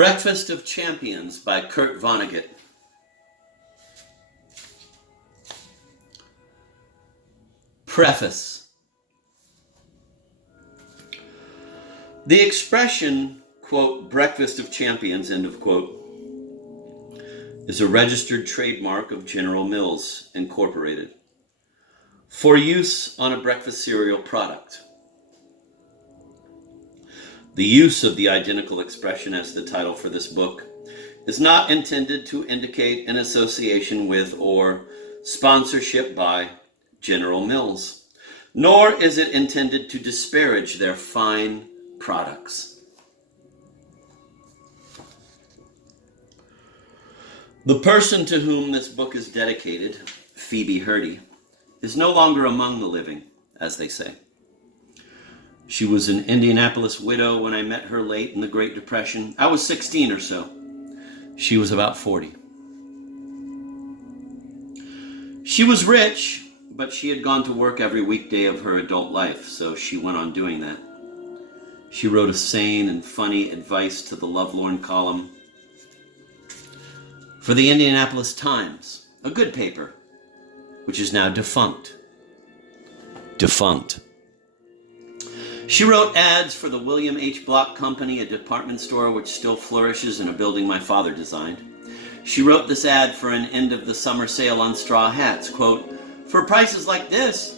Breakfast of Champions by Kurt Vonnegut. Preface. The expression, quote, breakfast of champions, end of quote, is a registered trademark of General Mills, Incorporated, for use on a breakfast cereal product. The use of the identical expression as the title for this book is not intended to indicate an association with or sponsorship by General Mills, nor is it intended to disparage their fine products. The person to whom this book is dedicated, Phoebe Hurdy, is no longer among the living, as they say. She was an Indianapolis widow when I met her late in the Great Depression. I was 16 or so. She was about 40. She was rich, but she had gone to work every weekday of her adult life, so she went on doing that. She wrote a sane and funny advice to the Lovelorn column for the Indianapolis Times, a good paper, which is now defunct. She wrote ads for the William H. Block Company, a department store which still flourishes in a building my father designed. She wrote this ad for an end of the summer sale on straw hats, quote, "For prices like this,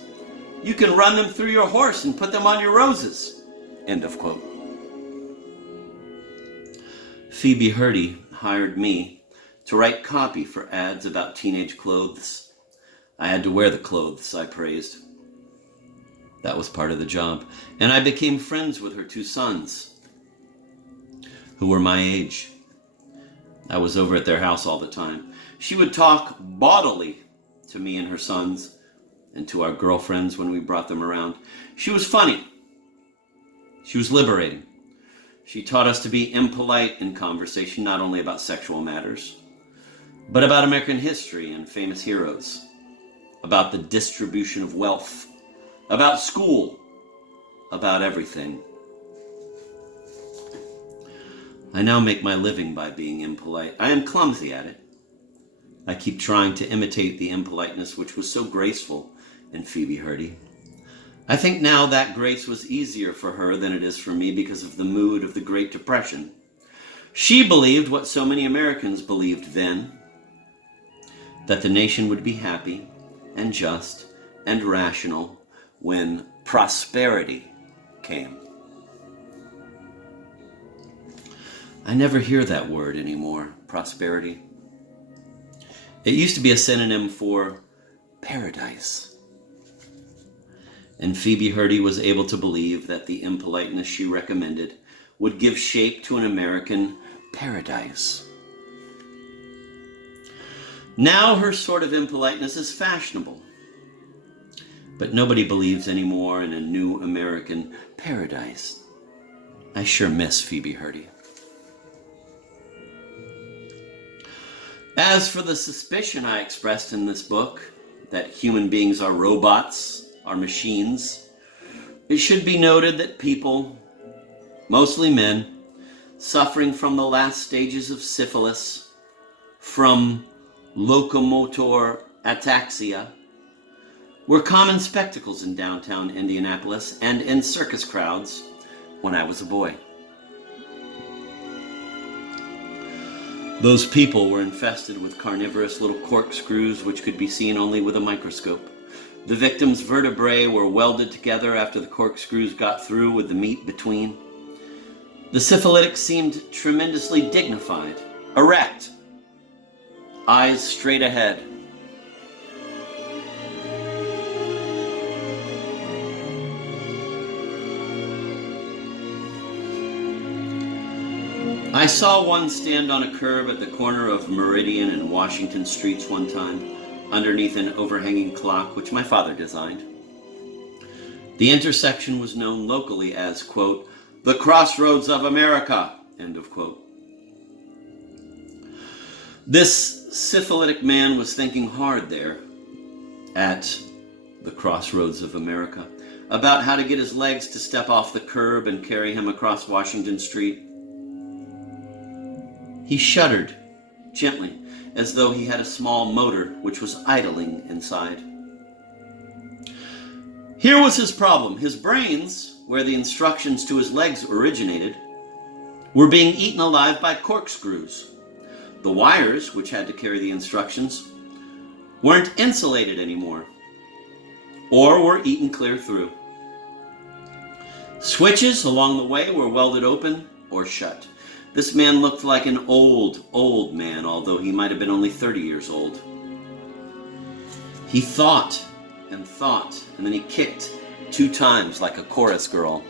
you can run them through your horse and put them on your roses," end of quote. Phoebe Hurdy hired me to write copy for ads about teenage clothes. I had to wear the clothes I praised. That was part of the job. And I became friends with her two sons, who were my age. I was over at their house all the time. She would talk bodily to me and her sons, and to our girlfriends when we brought them around. She was funny. She was liberating. She taught us to be impolite in conversation, not only about sexual matters, but about American history and famous heroes, about the distribution of wealth, about school, about everything. I now make my living by being impolite. I am clumsy at it. I keep trying to imitate the impoliteness which was so graceful in Phoebe Hurdy. I think now that grace was easier for her than it is for me because of the mood of the Great Depression. She believed what so many Americans believed then, that the nation would be happy and just and rational when prosperity came. I never hear that word anymore, prosperity. It used to be a synonym for paradise. And Phoebe Hurdy was able to believe that the impoliteness she recommended would give shape to an American paradise. Now her sort of impoliteness is fashionable. But nobody believes anymore in a new American paradise. I sure miss Phoebe Hurdy. As for the suspicion I expressed in this book, that human beings are robots, are machines, it should be noted that people, mostly men, suffering from the last stages of syphilis, from locomotor ataxia, were common spectacles in downtown Indianapolis and in circus crowds when I was a boy. Those people were infested with carnivorous little corkscrews which could be seen only with a microscope. The victims' vertebrae were welded together after the corkscrews got through with the meat between. The syphilitic seemed tremendously dignified, erect, eyes straight ahead. I saw one stand on a curb at the corner of Meridian and Washington Streets one time, underneath an overhanging clock which my father designed. The intersection was known locally as, quote, the crossroads of America, end of quote. This syphilitic man was thinking hard there at the crossroads of America about how to get his legs to step off the curb and carry him across Washington Street. He shuddered gently, as though he had a small motor which was idling inside. Here was his problem. His brains, where the instructions to his legs originated, were being eaten alive by corkscrews. The wires, which had to carry the instructions, weren't insulated anymore, or were eaten clear through. Switches along the way were welded open or shut. This man looked like an old man, although he might have been only 30 years old. He thought, and then he kicked 2 times like a chorus girl.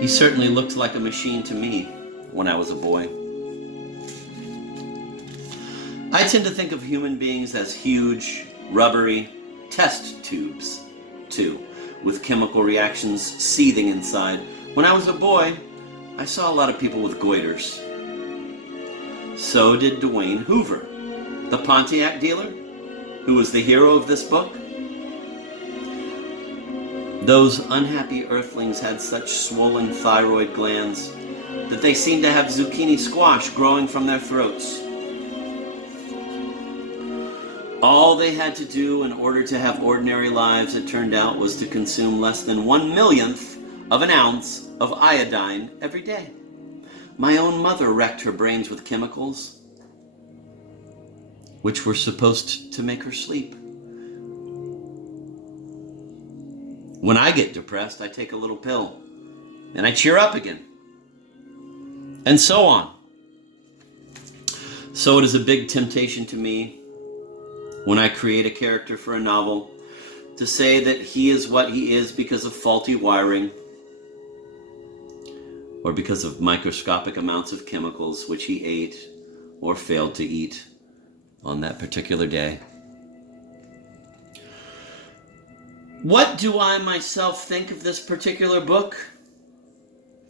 He certainly looked like a machine to me when I was a boy. I tend to think of human beings as huge, rubbery test tubes, too, with chemical reactions seething inside. When I was a boy, I saw a lot of people with goiters. So did Dwayne Hoover, the Pontiac dealer, who was the hero of this book. Those unhappy earthlings had such swollen thyroid glands that they seemed to have zucchini squash growing from their throats. All they had to do in order to have ordinary lives, it turned out, was to consume less than 1/1,000,000th of an ounce of iodine every day. My own mother wrecked her brains with chemicals, which were supposed to make her sleep. When I get depressed, I take a little pill, and I cheer up again. And so on. So it is a big temptation to me, when I create a character for a novel, to say that he is what he is because of faulty wiring, or because of microscopic amounts of chemicals which he ate or failed to eat on that particular day. What do I myself think of this particular book?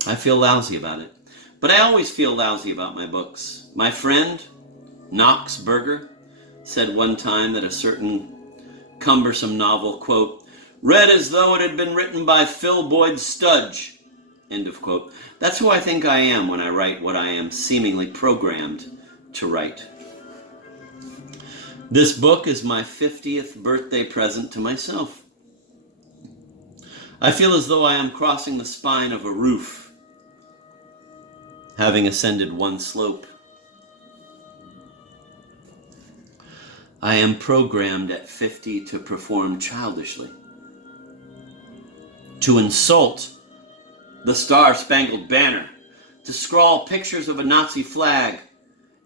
I feel lousy about it. But I always feel lousy about my books. My friend, Knox Berger, said one time that a certain cumbersome novel, quote, read as though it had been written by Phil Boyd Studge, end of quote. That's who I think I am when I write what I am seemingly programmed to write. This book is my 50th birthday present to myself. I feel as though I am crossing the spine of a roof, having ascended one slope. I am programmed at 50 to perform childishly, to insult the Star-Spangled Banner, to scrawl pictures of a Nazi flag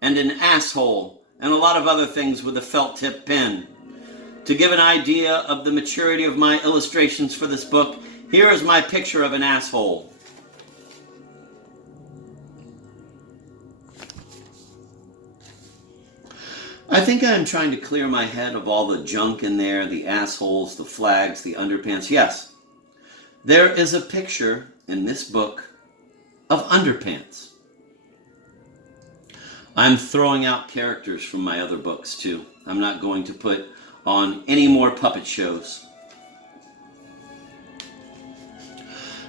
and an asshole and a lot of other things with a felt-tip pen. To give an idea of the maturity of my illustrations for this book, here is my picture of an asshole. I think I am trying to clear my head of all the junk in there, the assholes, the flags, the underpants. Yes, there is a picture in this book of underpants. I'm throwing out characters from my other books too. I'm not going to put on any more puppet shows.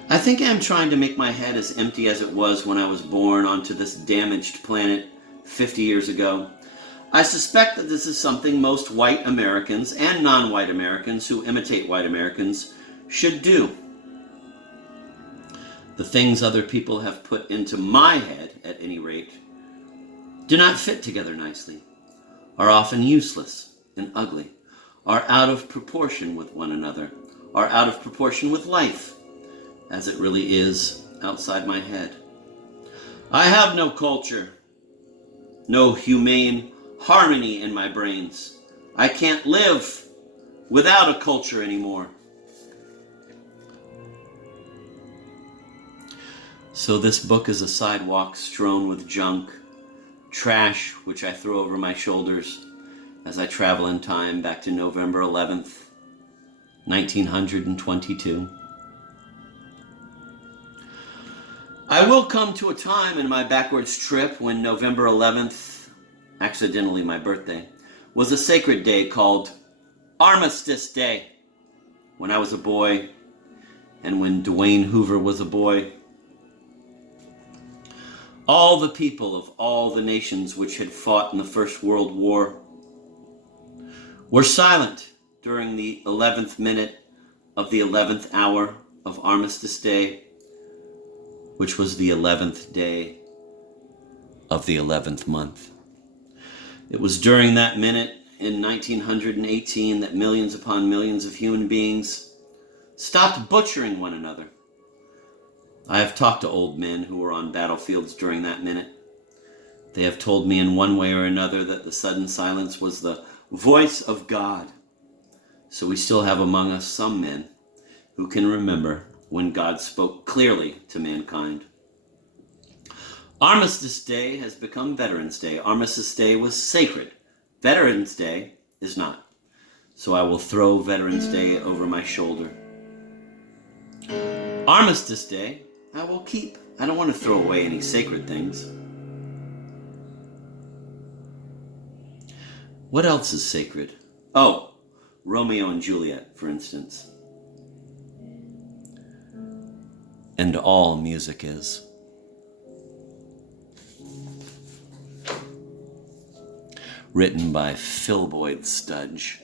I think I'm trying to make my head as empty as it was when I was born onto this damaged planet 50 years ago. I suspect that this is something most white Americans and non-white Americans who imitate white Americans should do. The things other people have put into my head, at any rate, do not fit together nicely, are often useless and ugly, are out of proportion with one another, are out of proportion with life, as it really is outside my head. I have no culture, no humane harmony in my brains. I can't live without a culture anymore. So this book is a sidewalk strewn with junk, trash which I throw over my shoulders as I travel in time back to November 11th, 1922. I will come to a time in my backwards trip when November 11th, accidentally my birthday, was a sacred day called Armistice Day. When I was a boy, and when Dwayne Hoover was a boy. All the people of all the nations which had fought in the First World War were silent during the 11th minute of the 11th hour of Armistice Day, which was the 11th day of the 11th month. It was during that minute in 1918 that millions upon millions of human beings stopped butchering one another. I have talked to old men who were on battlefields during that minute. They have told me in one way or another that the sudden silence was the voice of God. So we still have among us some men who can remember when God spoke clearly to mankind. Armistice Day has become Veterans Day. Armistice Day was sacred. Veterans Day is not. So I will throw Veterans Day over my shoulder. Armistice Day I will keep. I don't want to throw away any sacred things. What else is sacred? Oh, Romeo and Juliet, for instance. And all music is. Written by Phil Boyd Studge.